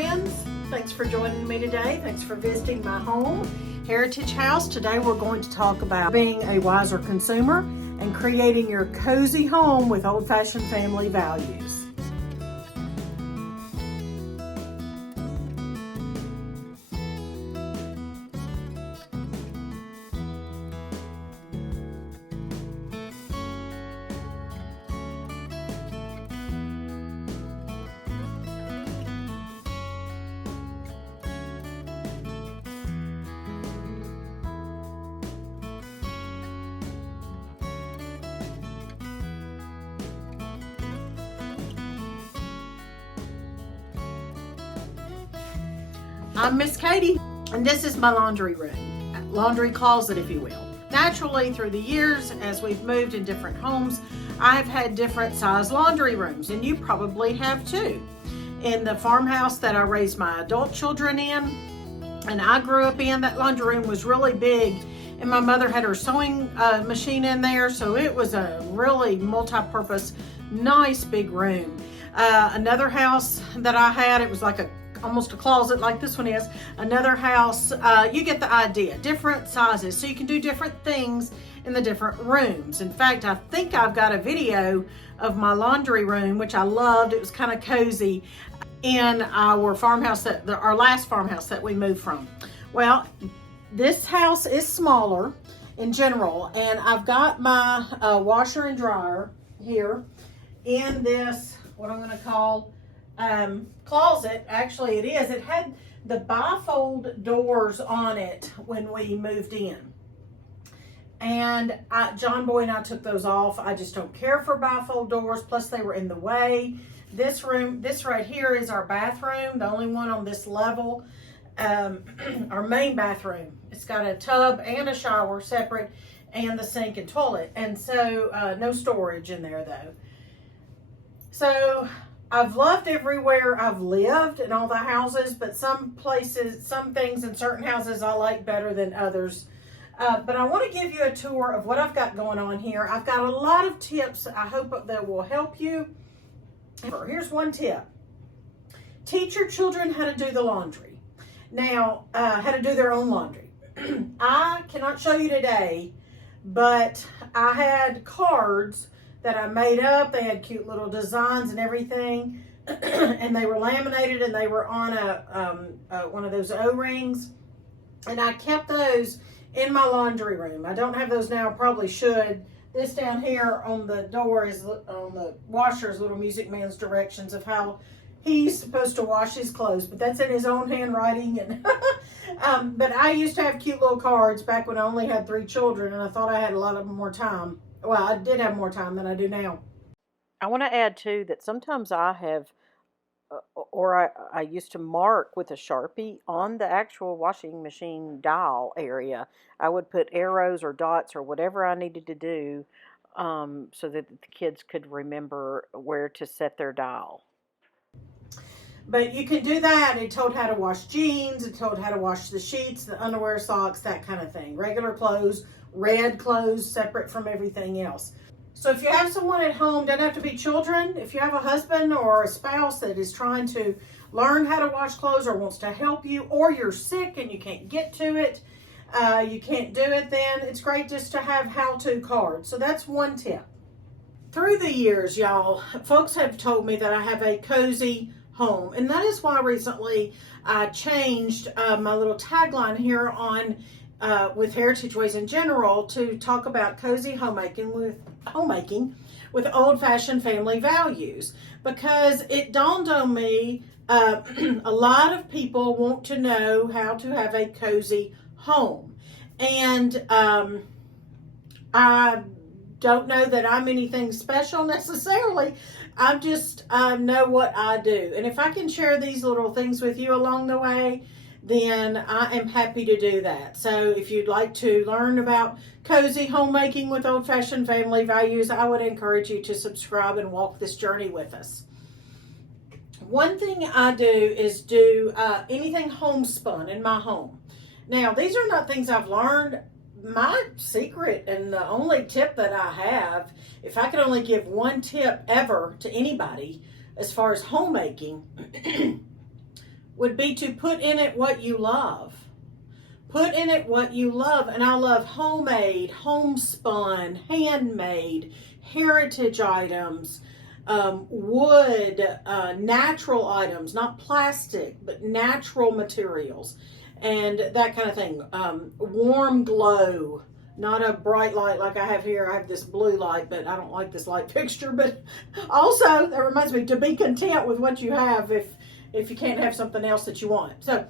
friends. Thanks for joining me today. Thanks for visiting my home, Heritage House. Today we're going to talk about being a wiser consumer and creating your cozy home with old-fashioned family values. I'm Miss Katie, and this is my laundry room, laundry closet, if you will. Naturally, through the years, as we've moved in different homes, I've had different size laundry rooms, and you probably have too. In the farmhouse that I raised my adult children in, and I grew up in, that laundry room was really big, and my mother had her sewing machine in there, so it was a really multi-purpose, nice big room. Another house that I had, it was like almost a closet like this one is. Another house, you get the idea, different sizes, so you can do different things in the different rooms. In fact, I think I've got a video of my laundry room, which I loved. It was kind of cozy, in our farmhouse, our last farmhouse that we moved from. Well, this house is smaller in general, and I've got my washer and dryer here in this, what I'm going to call closet. Actually, it is. It had the bifold doors on it when we moved in, and John Boy and I took those off. I just don't care for bifold doors, plus they were in the way. This room, this right here, is our bathroom, the only one on this level. Our main bathroom, it's got a tub and a shower separate, and the sink and toilet, and so no storage in there though. So I've loved everywhere I've lived in all the houses, but some places, some things in certain houses I like better than others. But I want to give you a tour of what I've got going on here. I've got a lot of tips I hope that will help you. Here's one tip. Teach your children how to do the laundry. Now, how to do their own laundry. I cannot show you today, but I had cards that I made up. They had cute little designs and everything, and they were laminated, and they were on one of those O-rings, and I kept those in my laundry room. I don't have those now, probably should. This down here on the door is, on the washer, is Little Music Man's directions of how he's supposed to wash his clothes, but that's in his own handwriting. And but I used to have cute little cards back when I only had 3 children, and I thought I had a lot of more time. Well, I did have more time than I do now. I want to add too that sometimes I have, I used to mark with a Sharpie on the actual washing machine dial area. I would put arrows or dots or whatever I needed to do so that the kids could remember where to set their dial. But you can do that. It told how to wash jeans. It told how to wash the sheets, the underwear, socks, that kind of thing. Regular clothes, red clothes, separate from everything else. So if you have someone at home, doesn't have to be children, if you have a husband or a spouse that is trying to learn how to wash clothes or wants to help you, or you're sick and you can't get to it, you can't do it, then it's great just to have how-to cards. So that's one tip. Through the years, y'all, folks have told me that I have a cozy home, and that is why recently I changed my little tagline here on with Heritage Ways in general to talk about cozy homemaking with old-fashioned family values, because it dawned on me a lot of people want to know how to have a cozy home, and I don't know that I'm anything special necessarily. I just know what I do, and if I can share these little things with you along the way, then I am happy to do that. So if you'd like to learn about cozy homemaking with old-fashioned family values, I would encourage you to subscribe and walk this journey with us. One thing I do is do anything homespun in my home. Now, these are not things I've learned. My secret and the only tip that I have, if I could only give one tip ever to anybody as far as homemaking, would be to put in it what you love. Put in it what you love. And I love homemade, homespun, handmade, heritage items, wood, natural items, not plastic, but natural materials, and that kind of thing. Warm glow, not a bright light like I have here. I have this blue light, but I don't like this light fixture. But also, that reminds me to be content with what you have if you can't have something else that you want. So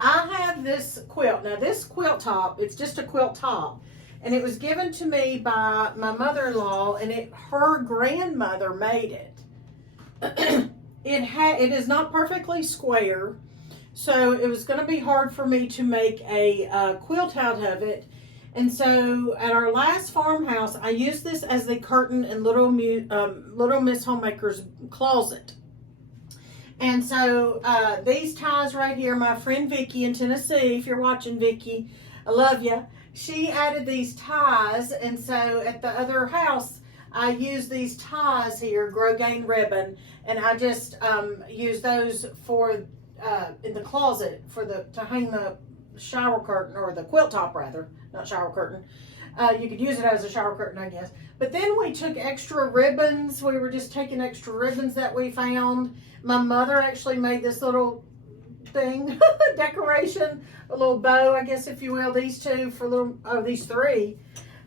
I have this quilt. Now this quilt top, it's just a quilt top. And it was given to me by my mother-in-law, and her grandmother made it. It is not perfectly square, so it was going to be hard for me to make a quilt out of it. And so at our last farmhouse, I used this as the curtain in Little Miss Homemaker's closet. And so these ties right here, my friend Vicky in Tennessee, if you're watching, Vicky, I love you. She added these ties, and so at the other house, I use these ties here, Grosgain ribbon, and I just use those for in the closet to hang the shower curtain, or the quilt top rather, not shower curtain. You could use it as a shower curtain, I guess. But then we took extra ribbons. We were just taking extra ribbons that we found. My mother actually made this little thing, decoration, a little bow, I guess, if you will. These two for these three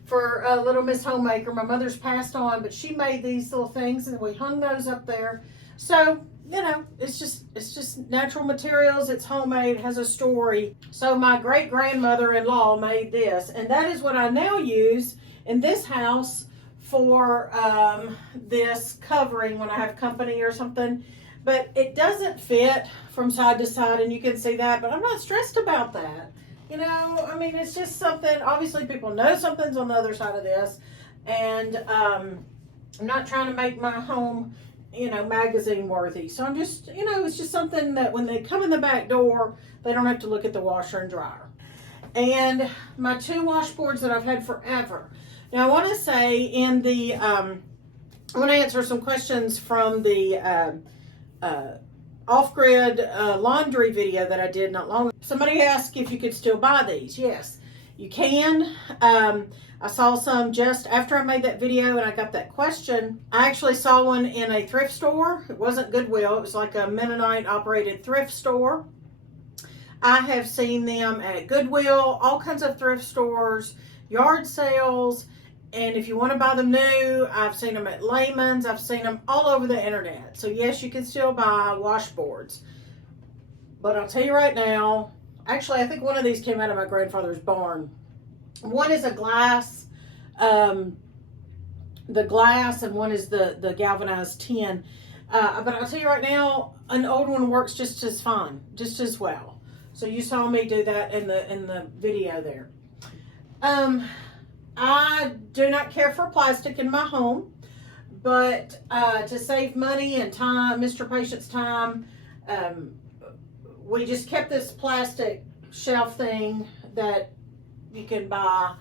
for Little Miss Homemaker. My mother's passed on, but she made these little things, and we hung those up there. So, you know, it's just natural materials. It's homemade, has a story. So my great grandmother-in-law made this, and that is what I now use in this house for this covering when I have company or something. But it doesn't fit from side to side, and you can see that, but I'm not stressed about that. You know, I mean, it's just something, obviously people know something's on the other side of this, and I'm not trying to make my home, you know, magazine worthy. So I'm just, you know, it's just something that when they come in the back door, they don't have to look at the washer and dryer. And my two washboards that I've had forever. Now I want to say in the, I want to answer some questions from the, off-grid laundry video that I did not long ago. Somebody asked if you could still buy these. Yes, you can. I saw some just after I made that video and I got that question. I actually saw one in a thrift store. It wasn't Goodwill. It was like a Mennonite operated thrift store. I have seen them at Goodwill, all kinds of thrift stores, yard sales. And if you want to buy them new, I've seen them at Lehman's. I've seen them all over the internet. So yes, you can still buy washboards. But I'll tell you right now, actually, I think one of these came out of my grandfather's barn. One is a glass, the glass, and one is the galvanized tin. But I'll tell you right now, an old one works just as fine, just as well. So you saw me do that in the video there. I do not care for plastic in my home, but to save money and time, Mr. Patient's time, we just kept this plastic shelf thing that you can buy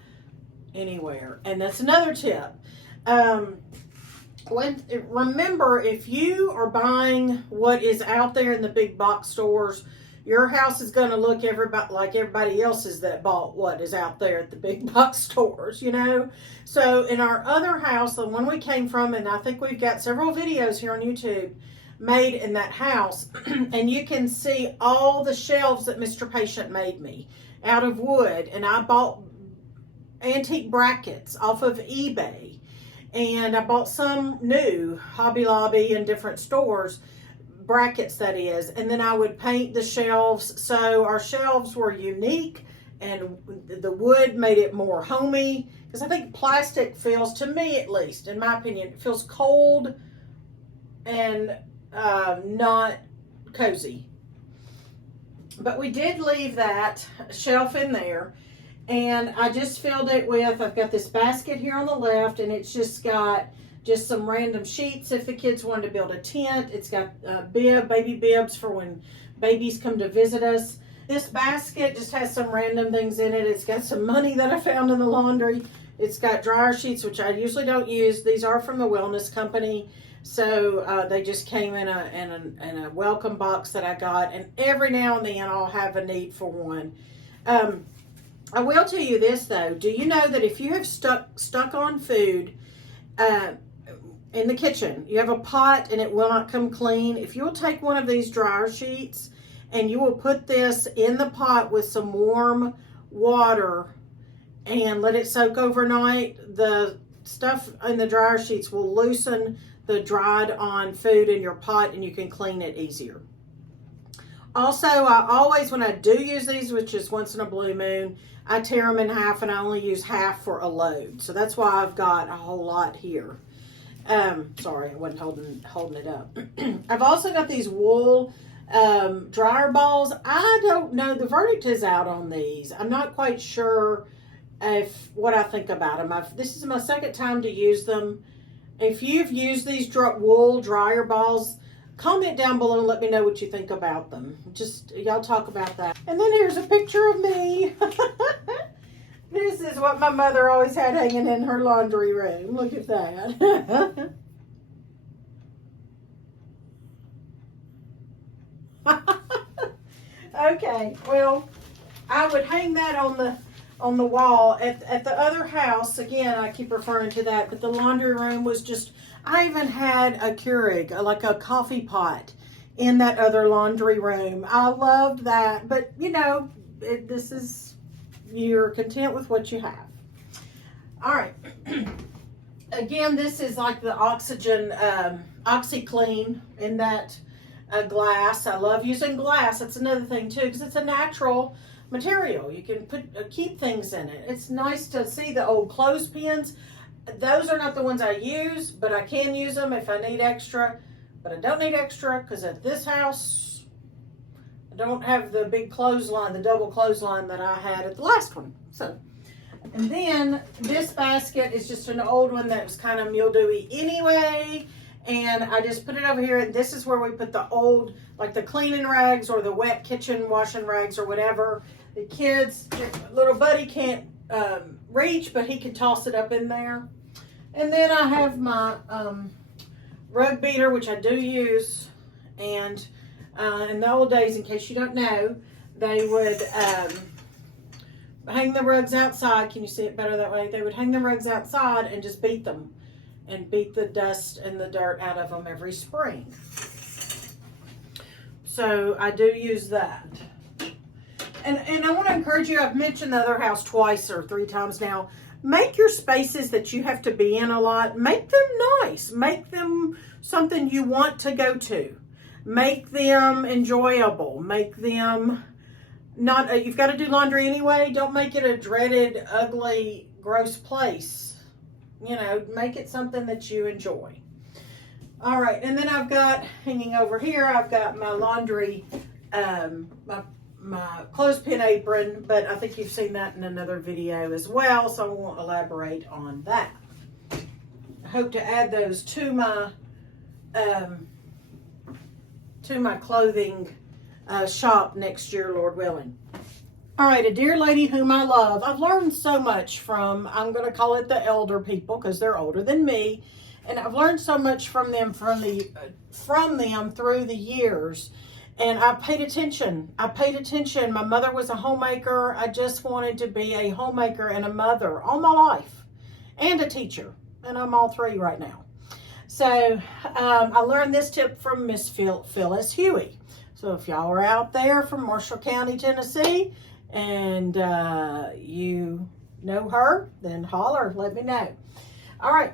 anywhere. And that's another tip. Remember, if you are buying what is out there in the big box stores, your house is going to look like everybody else's that bought what is out there at the big box stores, you know. So in our other house, the one we came from, and I think we've got several videos here on YouTube made in that house, and you can see all the shelves that Mr. Patient made me out of wood. And I bought antique brackets off of eBay, and I bought some new, Hobby Lobby and different stores, brackets that is, and then I would paint the shelves so our shelves were unique, and the wood made it more homey, because I think plastic feels, to me at least, in my opinion, it feels cold and not cozy. But we did leave that shelf in there, and I just filled it with, I've got this basket here on the left, and it's just got just some random sheets if the kids wanted to build a tent. It's got baby bibs for when babies come to visit us. This basket just has some random things in it. It's got some money that I found in the laundry. It's got dryer sheets, which I usually don't use. These are from the Wellness Company. So they just came in a welcome box that I got, and every now and then I'll have a need for one. I will tell you this though. Do you know that if you have stuck on food in the kitchen, you have a pot and it will not come clean, if you'll take one of these dryer sheets and you will put this in the pot with some warm water and let it soak overnight, the stuff in the dryer sheets will loosen the dried on food in your pot and you can clean it easier. Also, I always, when I do use these, which is once in a blue moon, I tear them in half and I only use half for a load. So that's why I've got a whole lot here. Sorry, I wasn't holding it up. I've also got these wool dryer balls. I don't know, the verdict is out on these. I'm not quite sure what I think about them. This is my second time to use them. If you've used these wool dryer balls, comment down below and let me know what you think about them. Just, y'all talk about that. And then here's a picture of me. This is what my mother always had hanging in her laundry room. Look at that. Okay, well, I would hang that on the wall at the other house. Again, I keep referring to that, but the laundry room was just, I even had a Keurig, like a coffee pot in that other laundry room. I loved that, but you know, you're content with what you have. All right. Again, this is like the oxygen, OxyClean in that glass. I love using glass. That's another thing too, because it's a natural material. You can keep things in it. It's nice to see the old clothespins. Those are not the ones I use, but I can use them if I need extra. But I don't need extra because at this house, I don't have the big clothesline, the double clothesline that I had at the last one. So, and then this basket is just an old one that was kind of mildewy anyway. And I just put it over here, and this is where we put the old, like the cleaning rags or the wet kitchen washing rags or whatever. The kids, little buddy can't reach, but he can toss it up in there. And then I have my rug beater, which I do use. And in the old days, in case you don't know, they would hang the rugs outside. Can you see it better that way? They would hang the rugs outside and just beat them. And beat the dust and the dirt out of them every spring. So I do use that. And I want to encourage you, I've mentioned the other house twice or 3 times now. Make your spaces that you have to be in a lot, make them nice. Make them something you want to go to. Make them enjoyable. Make them not, you've got to do laundry anyway. Don't make it a dreaded, ugly, gross place. You know, make it something that you enjoy. All right, and then I've got, hanging over here, I've got my laundry, my clothespin apron, but I think you've seen that in another video as well, so I won't elaborate on that. I hope to add those to my clothing shop next year, Lord willing. All right, a dear lady whom I love. I've learned so much from, I'm going to call it the elder people because they're older than me. And I've learned so much from them through the years. And I paid attention. My mother was a homemaker. I just wanted to be a homemaker and a mother all my life. And a teacher. And I'm all 3 right now. So I learned this tip from Miss Phyllis Huey. So if y'all are out there from Marshall County, Tennessee, and you know her, then holler, let me know. All right,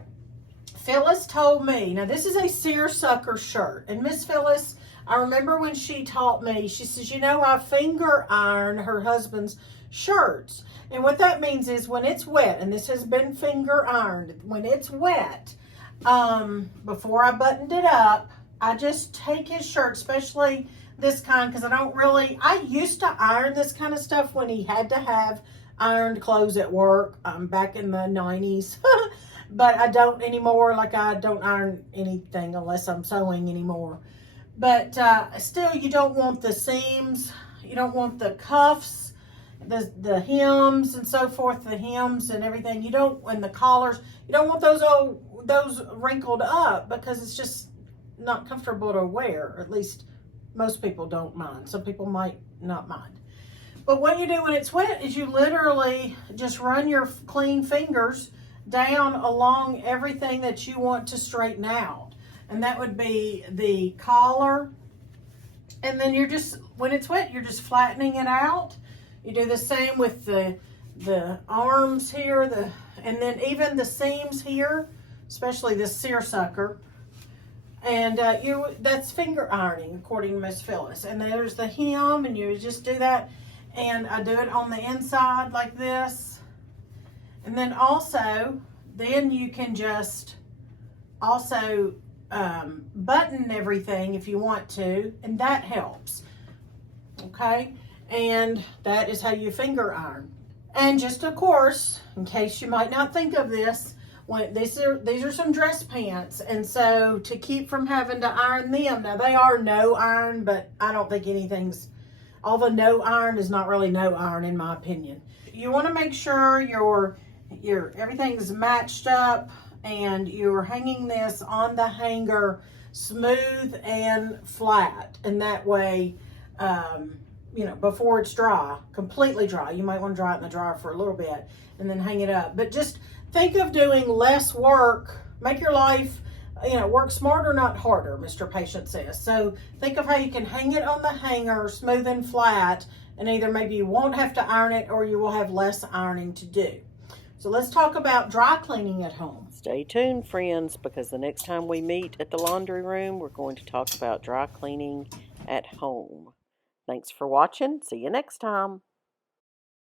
Phyllis told me, now this is a seersucker shirt, and Miss Phyllis, I remember when she taught me, she says, you know, I finger iron her husband's shirts, and what that means is when it's wet, and this has been finger ironed, when it's wet, before I buttoned it up, I just take his shirt, especially this kind, because I used to iron this kind of stuff when he had to have ironed clothes at work back in the 90s. But I don't anymore. Like, I don't iron anything unless I'm sewing anymore. But still, you don't want the seams. You don't want the cuffs, the hems and so forth, the hems and everything. You don't, and the collars. You don't want those old, those wrinkled up because it's just not comfortable to wear. At least most people don't mind. Some people might not mind. But what you do when it's wet is you literally just run your clean fingers down along everything that you want to straighten out. And that would be the collar. And then you're just, when it's wet, you're just flattening it out. You do the same with the arms here, and then even the seams here, especially this seersucker. And that's finger ironing, according to Miss Phyllis. And there's the hem, and you just do that. And I do it on the inside like this. And then also, then you can just also button everything if you want to, and that helps. Okay, and that is how you finger iron. And just of course, in case you might not think of this, these are some dress pants, and so to keep from having to iron them, now they are no iron, but I don't think all the no iron is not really no iron in my opinion. You want to make sure your everything's matched up and you're hanging this on the hanger smooth and flat, and that way before it's dry, completely dry. You might want to dry it in the dryer for a little bit and then hang it up. But just think of doing less work. Make your life, work smarter, not harder, Mr. Patient says. So think of how you can hang it on the hanger, smooth and flat, and either maybe you won't have to iron it or you will have less ironing to do. So let's talk about dry cleaning at home. Stay tuned, friends, because the next time we meet at the laundry room, we're going to talk about dry cleaning at home. Thanks for watching. See you next time.